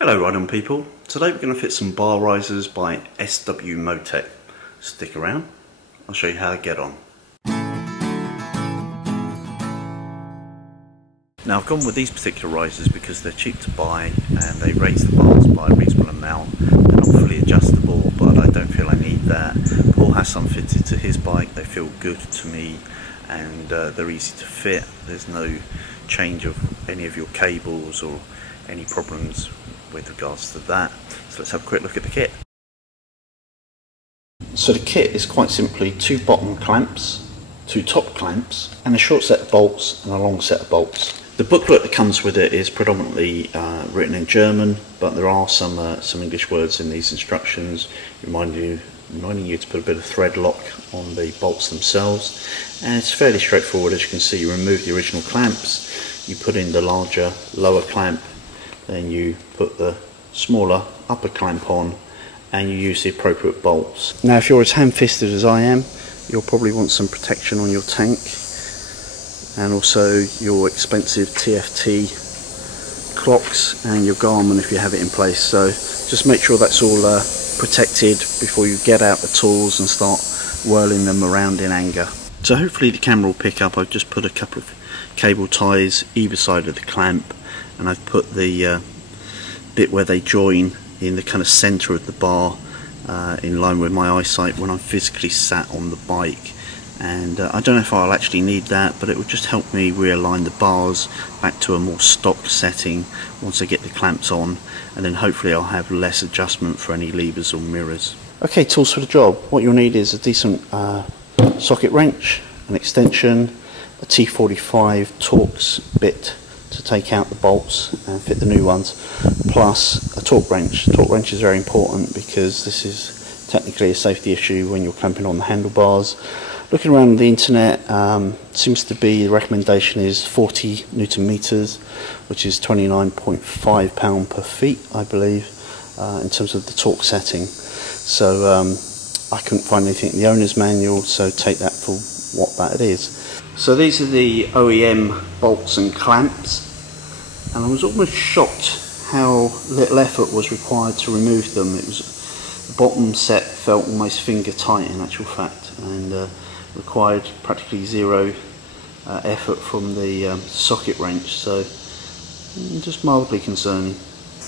Hello riding people, today we're going to fit some bar risers by SW-Motech. Stick around, I'll show you how to get on. Now I've gone with these particular risers because they're cheap to buy and they raise the bars by a reasonable amount. They're not fully adjustable, but I don't feel I need that. Paul has some fitted to his bike, they feel good to me and they're easy to fit. There's no change of any of your cables or any problems with regards to that. So let's have a quick look at the kit. So the kit is quite simply 2 bottom clamps, 2 top clamps, and a short set of bolts and a long set of bolts. The booklet that comes with it is predominantly written in German, but there are some English words in these instructions reminding you to put a bit of thread lock on the bolts themselves. And it's fairly straightforward. As you can see, you remove the original clamps, you put in the larger lower clamp, then you put the smaller upper clamp on and you use the appropriate bolts. Now if you're as ham-fisted as I am, you'll probably want some protection on your tank and also your expensive TFT clocks and your Garmin if you have it in place. So just make sure that's all protected before you get out the tools and start whirling them around in anger. So hopefully the camera will pick up. I've just put a couple of cable ties either side of the clamp, and I've put the bit where they join in the kind of center of the bar in line with my eyesight when I'm physically sat on the bike. And I don't know if I'll actually need that, but it will just help me realign the bars back to a more stock setting once I get the clamps on, and then hopefully I'll have less adjustment for any levers or mirrors. Okay, tools for the job. What you'll need is a decent socket wrench, an extension, a T45 Torx bit to take out the bolts and fit the new ones, plus a torque wrench. Torque wrench is very important because this is technically a safety issue when you're clamping on the handlebars. Looking around the internet, seems to be the recommendation is 40 Newton meters, which is 29.5 pound per feet, I believe, in terms of the torque setting. So I couldn't find anything in the owner's manual, so take that for what that is. So these are the Oem Bolts and Clamps, and I was almost shocked how little effort was required to remove them. It was, the bottom set felt almost finger tight in actual fact, and required practically zero effort from the socket wrench, so just mildly concerning.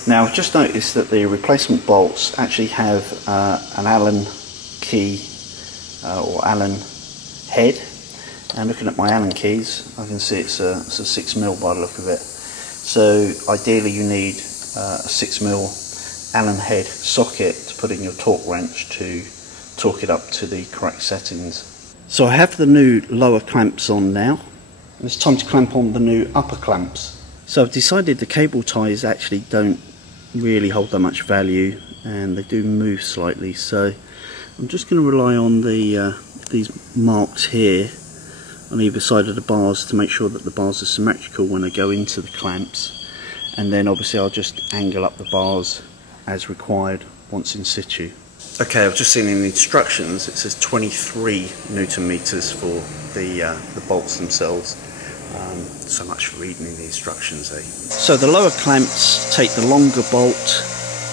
Now I've just noticed that the replacement bolts actually have an Allen key or Allen head, and looking at my Allen keys I can see it's a 6mm by the look of it. So ideally you need a 6mm Allen head socket to put in your torque wrench to torque it up to the correct settings. So I have the new lower clamps on now, and it's time to clamp on the new upper clamps. So I've decided the cable ties actually don't really hold that much value and they do move slightly, so I'm just going to rely on the these marks here on either side of the bars to make sure that the bars are symmetrical when I go into the clamps, and then obviously I'll just angle up the bars as required once in situ. Okay, I've just seen in the instructions it says 23 Newton meters for the bolts themselves. So much for reading in the instructions, eh? So the lower clamps take the longer bolt,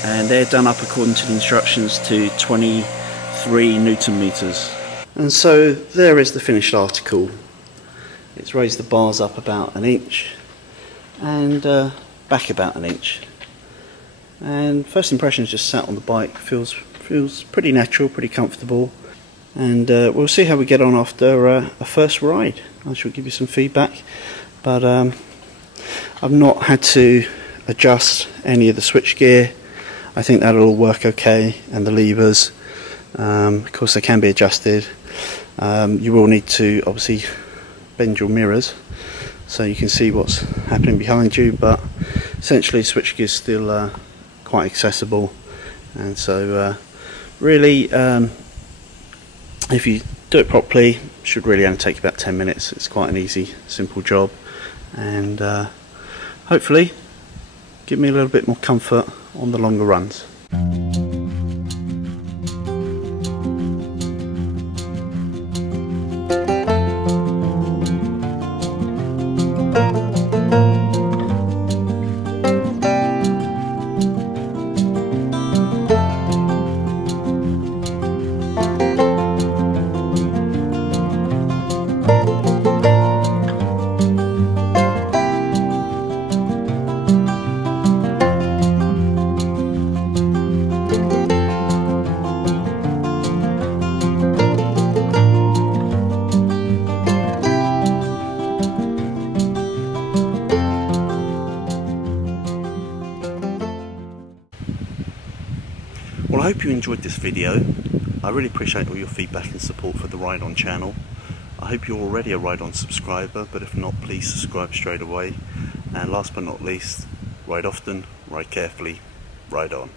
and they're done up according to the instructions to 23 Newton meters. And so there is the finished article. It's raised the bars up about 1 inch and back about 1 inch. And first impressions, just sat on the bike, feels pretty natural, pretty comfortable, and we'll see how we get on after a first ride. I shall give you some feedback, but I've not had to adjust any of the switch gear. I think that'll all work okay, and the levers, of course they can be adjusted. You will need to obviously bend your mirrors so you can see what's happening behind you, but essentially switch gear is still quite accessible, and so really, if you do it properly, it should really only take about 10 minutes. It's quite an easy, simple job, and hopefully give me a little bit more comfort on the longer runs. I hope you enjoyed this video. I really appreciate all your feedback and support for the Ride On channel. I hope you're already a Ride On subscriber, but if not, please subscribe straight away. And last but not least, ride often, ride carefully, ride on.